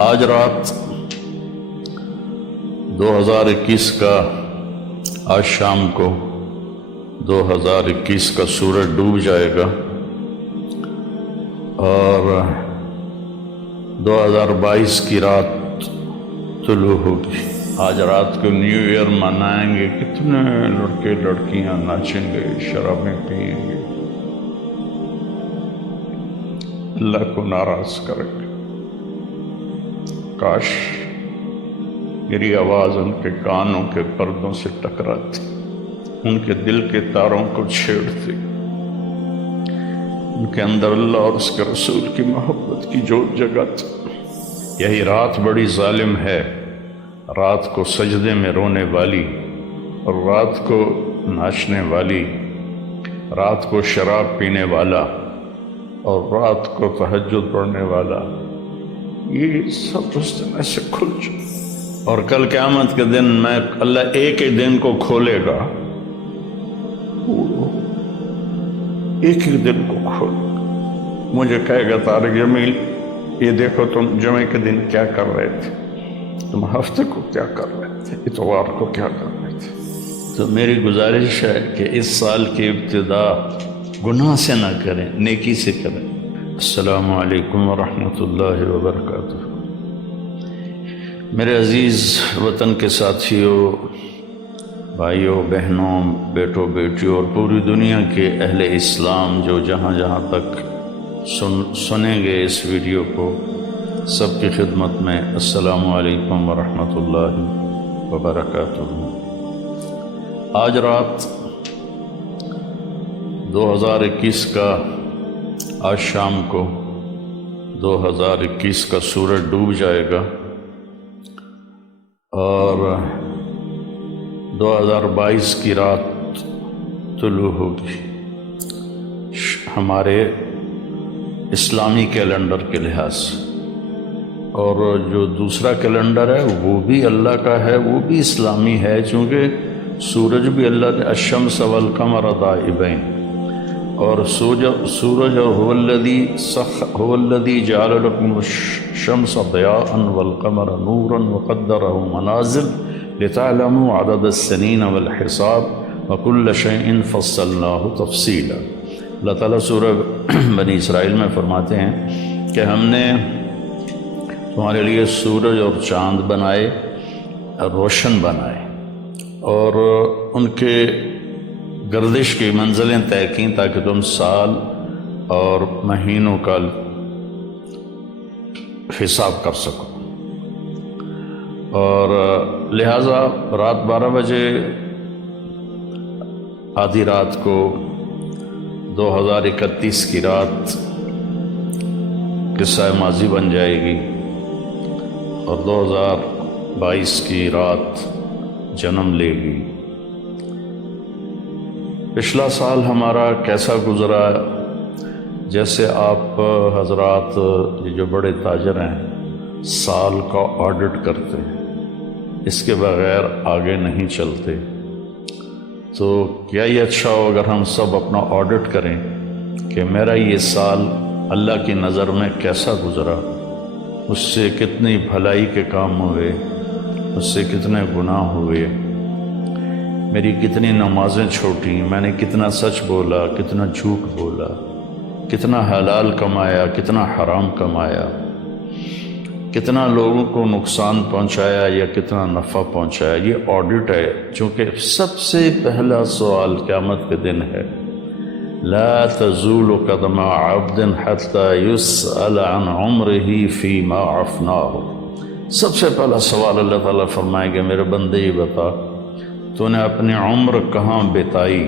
آج رات 2021 کا آج شام کو 2021 کا سورج ڈوب جائے گا اور 2022 کی رات طلوع ہوگی۔ آج رات کو نیو ایئر منائیں گے، کتنے لڑکے لڑکیاں ناچیں گے، شرابیں پئیں گے، اللہ کو ناراض کریں گے۔ کاش میری آواز ان کے کانوں کے پردوں سے ٹکراتی، ان کے دل کے تاروں کو چھیڑتی، ان کے اندر اللہ اور اس کے رسول کی محبت کی جوت جگاتی۔ یہی رات بڑی ظالم ہے، رات کو سجدے میں رونے والی اور رات کو ناچنے والی، رات کو شراب پینے والا اور رات کو تہجد پڑھنے والا، یہ سب اس دن ایسے کھل جائے۔ اور کل قیامت کے دن میں اللہ ایک ہی دن کو کھولے گا، ایک ہی دن کو کھولے گا۔ مجھے کہے گا طارق جمیل یہ دیکھو تم جمعے کے دن کیا کر رہے تھے، تم ہفتے کو کیا کر رہے تھے، اتوار کو کیا کر رہے تھے۔ تو میری گزارش ہے کہ اس سال کی ابتدا گناہ سے نہ کریں، نیکی سے کریں۔ السلام علیکم ورحمۃ اللہ وبرکاتہ۔ میرے عزیز وطن کے ساتھیوں، بھائیوں، بہنوں، بیٹوں، بیٹیوں اور پوری دنیا کے اہل اسلام جو جہاں جہاں تک سنیں گے اس ویڈیو کو، سب کی خدمت میں السلام علیکم ورحمۃ اللہ وبرکاتہ۔ آج رات 2021 کا آج شام کو 2021 کا سورج ڈوب جائے گا اور 2022 کی رات طلوع ہوگی ہمارے اسلامی کیلنڈر کے لحاظ سے۔ اور جو دوسرا کیلنڈر ہے وہ بھی اللہ کا ہے، وہ بھی اسلامی ہے، چونکہ سورج بھی اللہ نے الشمس والقمر دائبین، اور سورج اور هو الذی جعل لکم الشمس ضیاء والقمر نورا وقدرہ منازل لتعلموا عدد السنین والحساب وکل شیء فصلناہ تفصیلا۔ اللہ تعالیٰ سورہ بنی اسرائیل میں فرماتے ہیں کہ ہم نے تمہارے لیے سورج اور چاند بنائے، روشن بنائے، اور ان کے گردش کی منزلیں طے کیں تاکہ تم سال اور مہینوں کا حساب کر سکو۔ اور لہٰذا رات 12 بجے آدھی رات کو 2031 کی رات قصہ ماضی بن جائے گی اور 2022 کی رات جنم لے گی۔ پچھلا سال ہمارا کیسا گزرا؟ جیسے آپ حضرات یہ جو بڑے تاجر ہیں سال کا آڈٹ کرتے ہیں، اس کے بغیر آگے نہیں چلتے، تو کیا یہ اچھا ہو اگر ہم سب اپنا آڈٹ کریں کہ میرا یہ سال اللہ کی نظر میں کیسا گزرا، اس سے کتنی بھلائی کے کام ہوئے، اس سے کتنے گناہ ہوئے، میری کتنی نمازیں چھوٹی، میں نے کتنا سچ بولا، کتنا جھوٹ بولا، کتنا حلال کمایا، کتنا حرام کمایا، کتنا لوگوں کو نقصان پہنچایا یا کتنا نفع پہنچایا۔ یہ آڈٹ ہے، چونکہ سب سے پہلا سوال قیامت کے دن ہے، لا تزول قدم عبد حتى يسأل عن عمره فيما افناه۔ سب سے پہلا سوال اللہ تعالیٰ فرمائے گا میرے بندے یہ بتا تو نے اپنی عمر کہاں بتائی،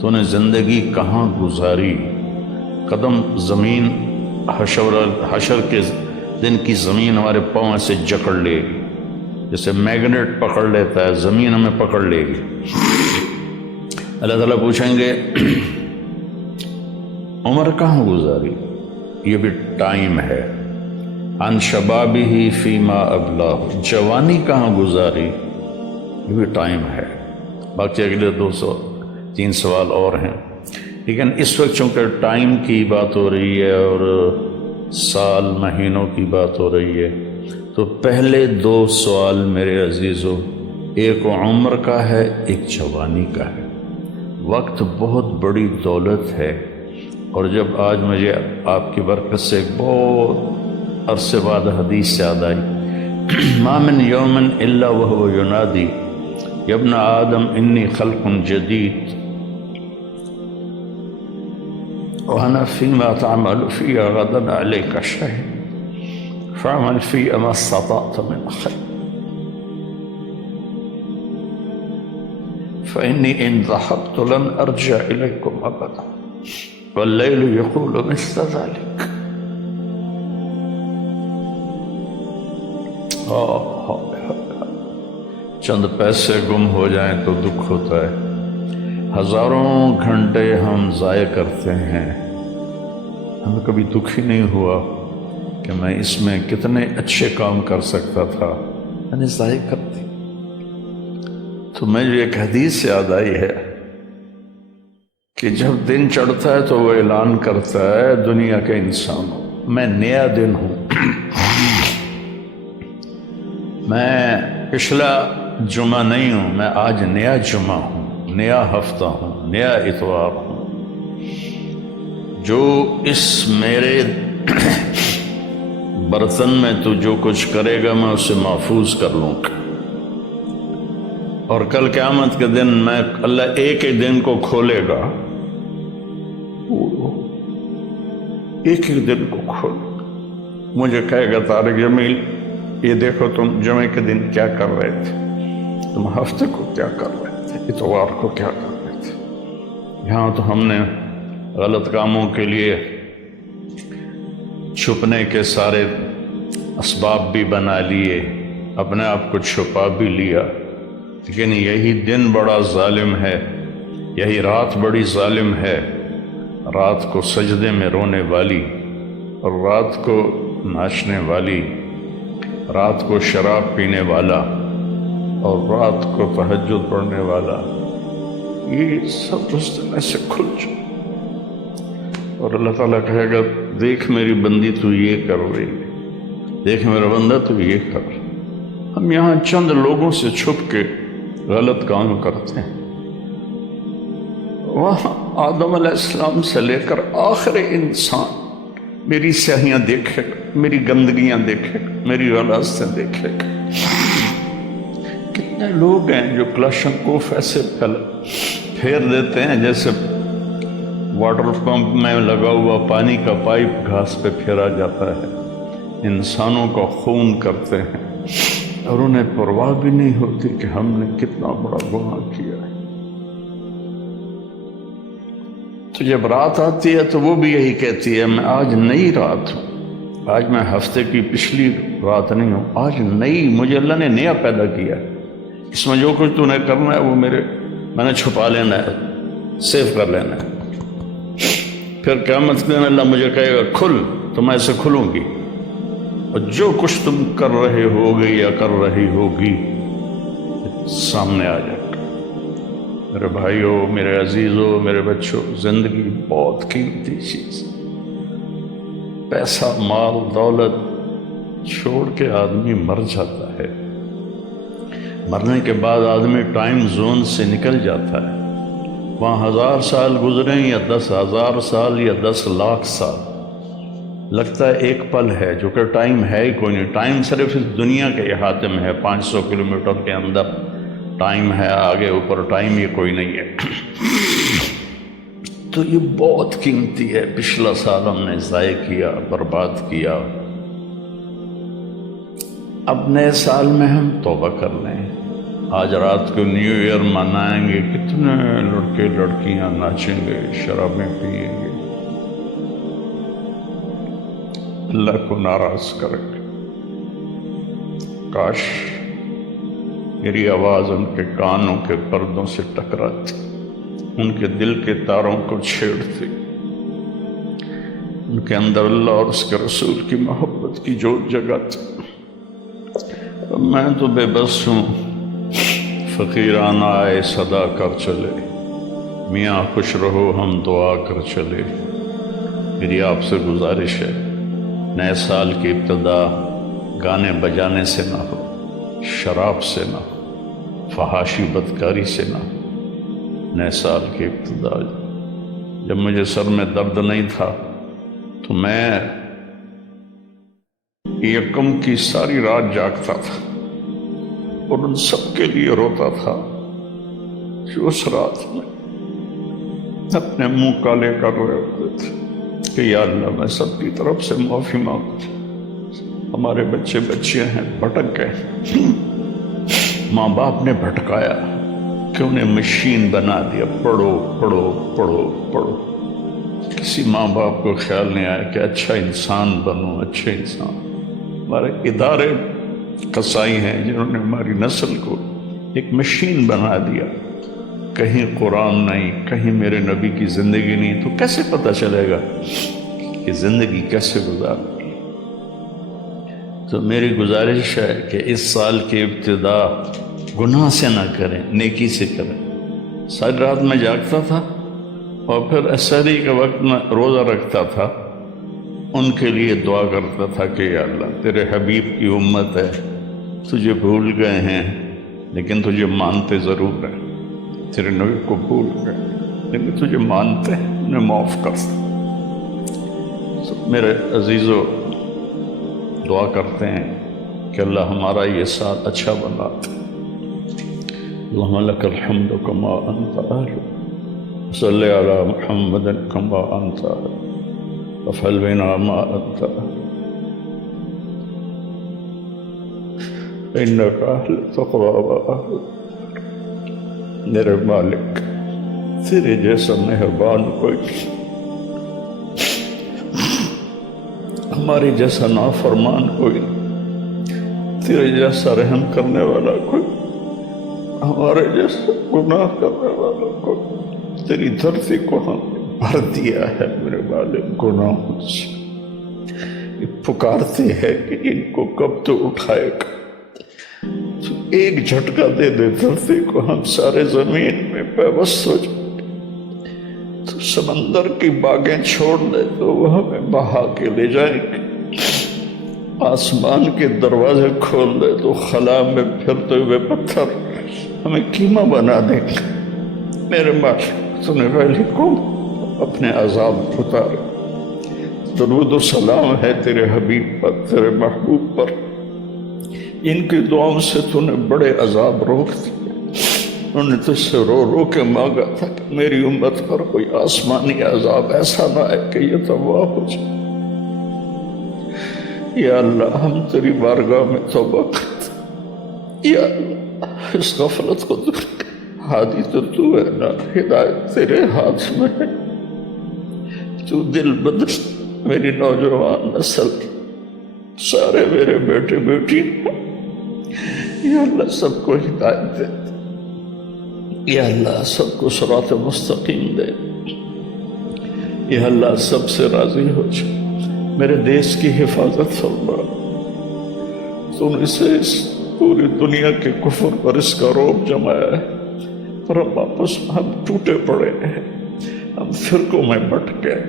تو نے زندگی کہاں گزاری۔ قدم زمین حشر کے دن کی زمین ہمارے پاؤں سے جکڑ لے گی، جیسے میگنیٹ پکڑ لیتا ہے، زمین ہمیں پکڑ لے گی۔ اللہ تعالیٰ پوچھیں گے عمر کہاں گزاری، یہ بھی ٹائم ہے۔ عن شبابہ فیما ابلاہ، جوانی کہاں گزاری، یہ بھی ٹائم ہے۔ باقی اگلے 203 سوال اور ہیں، لیکن اس وقت چونکہ ٹائم کی بات ہو رہی ہے اور سال مہینوں کی بات ہو رہی ہے، تو پہلے 2 سوال میرے عزیزو، ایک عمر کا ہے، ایک جوانی کا ہے۔ وقت بہت بڑی دولت ہے، اور جب آج مجھے آپ کی برکت سے ایک بہت عرصے بعد حدیث یاد آئی، ما من یوم الا وهو ینادی یا ابن آدم انی خلق جدید وانا فیما تعمل فی غدا علیک شہید فاعمل فی ما استطعت من خیر فإنی ان ذهبت لن ارجع الیکم ابدا واللیل یقول مثل ذلك۔ چند پیسے گم ہو جائیں تو دکھ ہوتا ہے، ہزاروں گھنٹے ہم ضائع کرتے ہیں، ہمیں کبھی دکھ ہی نہیں ہوا کہ میں اس میں کتنے اچھے کام کر سکتا تھا، میں نے ضائع کر دی۔ تو مجھے ایک حدیث یاد آئی ہے کہ جب دن چڑھتا ہے تو وہ اعلان کرتا ہے دنیا کے انسانوں، میں نیا دن ہوں، میں پچھلا جمعہ نہیں ہوں، میں آج نیا جمعہ ہوں، نیا ہفتہ ہوں، نیا اتوار ہوں۔ جو اس میرے برتن میں تو جو کچھ کرے گا میں اسے محفوظ کر لوں گا، اور کل قیامت کے دن میں اللہ ایک ہی دن کو کھولے گا، ایک ہی دن کو کھولے گا، مجھے کہے گا طارق جمیل یہ دیکھو تم جمعے کے دن کیا کر رہے تھے، تم ہفتے کو کیا کر رہے تھے، اتوار کو کیا کر رہے تھے۔ یہاں تو ہم نے غلط کاموں کے لیے چھپنے کے سارے اسباب بھی بنا لیے، اپنے آپ کو چھپا بھی لیا، لیکن یہی دن بڑا ظالم ہے، یہی رات بڑی ظالم ہے، رات کو سجدے میں رونے والی، اور رات کو ناچنے والی، رات کو شراب پینے والا، اور رات کو تہجد پڑھنے والا، یہ سب اس دن ایسے کھل جائے، اور اللہ تعالیٰ کہے گا دیکھ میری بندی تو یہ کر رہی ہے، دیکھ میرا بندہ تو یہ کر رہا۔ ہم یہاں چند لوگوں سے چھپ کے غلط کام کرتے ہیں، وہاں آدم علیہ السلام سے لے کر آخر انسان میری سیاہیاں دیکھے گا، میری گندگیاں دیکھے گا، میری غلاظتیں دیکھے گا۔ کتنے لوگ ہیں جو کلاشنکوف ایسے پھیر دیتے ہیں جیسے واٹر پمپ میں لگا ہوا پانی کا پائپ گھاس پہ پھیرا جاتا ہے، انسانوں کا خون کرتے ہیں، اور انہیں پرواہ بھی نہیں ہوتی کہ ہم نے کتنا بڑا گناہ کیا ہے۔ تو جب رات آتی ہے تو وہ بھی یہی کہتی ہے میں آج نئی رات ہوں، آج میں ہفتے کی پچھلی رات نہیں ہوں، آج نئی، مجھے اللہ نے نیا پیدا کیا ہے، اس میں جو کچھ تو نے کرنا ہے وہ میں نے چھپا لینا ہے، سیو کر لینا ہے، پھر قیامت کے دن اللہ مجھے کہے گا کھل، تو میں اسے کھلوں گی، اور جو کچھ تم کر رہے ہوگے یا کر رہی ہوگی سامنے آ جائے گا۔ میرے بھائیوں، میرے عزیزوں، میرے بچوں، زندگی بہت قیمتی چیز، پیسہ مال دولت چھوڑ کے آدمی مر جاتا ہے، مرنے کے بعد آدمی ٹائم زون سے نکل جاتا ہے، وہاں 1000 سال گزریں یا 10,000 سال یا 10 لاکھ سال، لگتا ہے ایک پل ہے، جو کہ ٹائم ہے ہی کوئی نہیں، ٹائم صرف اس دنیا کے احاطے میں ہے، 500 کلومیٹر کے اندر ٹائم ہے، آگے اوپر ٹائم یہ کوئی نہیں ہے۔ تو یہ بہت قیمتی ہے، پچھلا سال ہم نے ضائع کیا، برباد کیا، اب نئے سال میں ہم توبہ کر لیں۔ آج رات کو نیو ایئر منائیں گے، کتنے لڑکے لڑکیاں ناچیں گے، شرابیں پئیں گے، اللہ کو ناراض کریں گے۔ کاش میری آواز ان کے کانوں کے پردوں سے ٹکراتی، ان کے دل کے تاروں کو چھیڑتی، ان کے اندر اللہ اور اس کے رسول کی محبت کی جوت جگاتی۔ میں تو بے بس ہوں، فقیرانہ آئے صدا کر چلے، میاں خوش رہو ہم دعا کر چلے۔ میری آپ سے گزارش ہے نئے سال کی ابتدا گانے بجانے سے نہ ہو، شراب سے نہ ہو، فحاشی بدکاری سے نہ ہو۔ نئے سال کی ابتدا جب مجھے سر میں درد نہیں تھا تو میں یکم کی ساری رات جاگتا تھا اور ان سب کے لیے روتا تھا جو اس رات میں اپنے منہ کالے کر رہے ہوتے تھے کہ یا اللہ میں سب کی طرف سے معافی مانگتا ہوں، ہمارے بچے بچیاں ہیں بھٹک گئے، ماں باپ نے بھٹکایا کہ انہیں مشین بنا دیا، پڑھو پڑھو پڑھو پڑھو۔ کسی ماں باپ کو خیال نہیں آیا کہ اچھا انسان بنو، اچھے انسان۔ ہمارے ادارے قصائی ہیں جنہوں نے ہماری نسل کو ایک مشین بنا دیا، کہیں قرآن نہیں، کہیں میرے نبی کی زندگی نہیں، تو کیسے پتہ چلے گا کہ زندگی کیسے گزارنی ہے؟ تو میری گزارش ہے کہ اس سال کی ابتدا گناہ سے نہ کریں، نیکی سے کریں۔ ساری رات میں جاگتا تھا اور پھر سحری کے وقت میں روزہ رکھتا تھا، ان کے لیے دعا کرتا تھا کہ یا اللہ تیرے حبیب کی امت ہے، تجھے بھول گئے ہیں لیکن تجھے مانتے ضرور ہیں، تیرے نبی کو بھول گئے لیکن تجھے مانتے ہیں، انہیں معاف کر۔ میرے عزیزو دعا کرتے ہیں کہ اللہ ہمارا یہ سال اچھا بنا دے۔ اللہم لک الحمد کما انت اہل، صلی علی محمد کما انت اہل، وافعل بنا ما انت اہل، انک اہل تقوی و اہل۔ میرے مالک تیرے جیسا مہربان کوئی نہیں، ہماری جیسا نافرمان کوئی نہیں، تیرے جیسا رحم کرنے والا کوئی، ہمارے جیسا گناہ کرنے والا کوئی۔ تیری دھرتی کو ہم نے بھر دیا ہے میرے مالک گناہوں سے، یہ پکارتے ہیں کہ ان کو کب تو اٹھائے گا، تو ایک جھٹکا دے دے دھرتی کو، ہم سارے زمین میں پیوست ہو جائیں، تو سمندر کی باغیں چھوڑ دے تو وہ ہمیں بہا کے لے جائیں گے، آسمان کے دروازے کھول دے تو خلا میں پھرتے ہوئے پتھر ہمیں قیمہ بنا دیں گے۔ میرے مالک تو نے پہلے کو اپنے عذاب اتار، درود و سلام ہے تیرے حبیب پر، تیرے محبوب پر، ان کی دعاؤں سے تو نے بڑے عذاب روک دیے۔ انہوں نے تجھ سے رو رو کے مانگا تھا کہ میری امت پر کوئی آسمانی عذاب ایسا نہ ہے کہ یہ تباہ ہو جائے۔ یا اللہ ہم تیری بارگاہ میں توبہ کرتے ہیں، یا اللہ اس غفلت کو دور کر، ہادی تو ہے نا، ہدایت تیرے ہاتھ میں ہے، تو دل بدل میری نوجوان نسل، سارے میرے بیٹے بیٹی، یا اللہ سب کو ہدایت دے، یا اللہ سب کو صراط مستقیم دے، یا اللہ سب سے راضی ہو جائے، میرے دیش کی حفاظت فرما، تو نے اسے اس پوری دنیا کے کفر پر اس کا روب جمایا ہے، پر ہم واپس ہم ٹوٹے پڑے ہیں، ہم فرقوں میں بٹ گئے،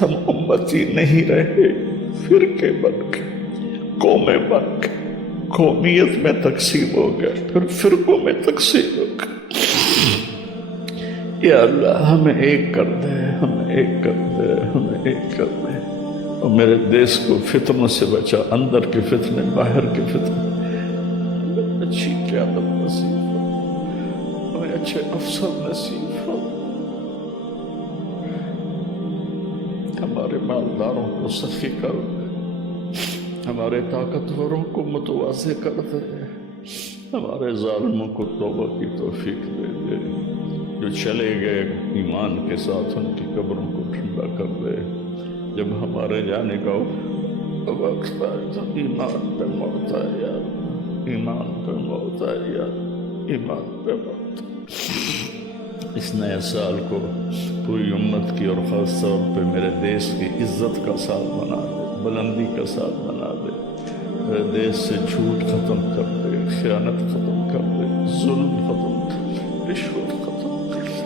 ہم امتی نہیں رہے، فرقے بن گئے، قومیں بن گئے، قومیت میں تقسیم ہو گئے، پھر فرقوں میں تقسیم ہو گئے۔ یا اللہ ہمیں ایک کر دے، ہمیں ایک کر دے، ہمیں ایک کر دے، اور میرے دیش کو فتنوں سے بچا، اندر کے فتنے، باہر کے فتنے، ہمیں اچھی قیادت نصیب ہو، ہمیں اچھے افسر نصیب ہو، ہمارے مالداروں کو سخی کر دے، ہمارے طاقتوروں کو متواضع کر دے، ہمارے ظالموں کو توبہ کی توفیق دے دے، جو چلے گئے ایمان کے ساتھ ان کی قبروں کو ٹھنڈا کر دے، جب ہمارے جانے کا وقت آئے تو ایمان پہ موت آئے، یا ایمان پہ موت آئے، یا ایمان پہ موت۔ اس نئے سال کو پوری امت کی اور خاص طور پہ میرے دیش کی عزت کا سال بنا دے، بلندی کا سال بنا دے، میرے دیش سے جھوٹ ختم کر دے، خیانت ختم کر دے، ظلم ختم کر دے، رشوت ختم کر دے،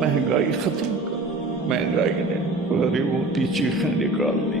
مہنگائی ختم کر دے، مہنگائی نے غریبوں کی چیخیں نکال دی،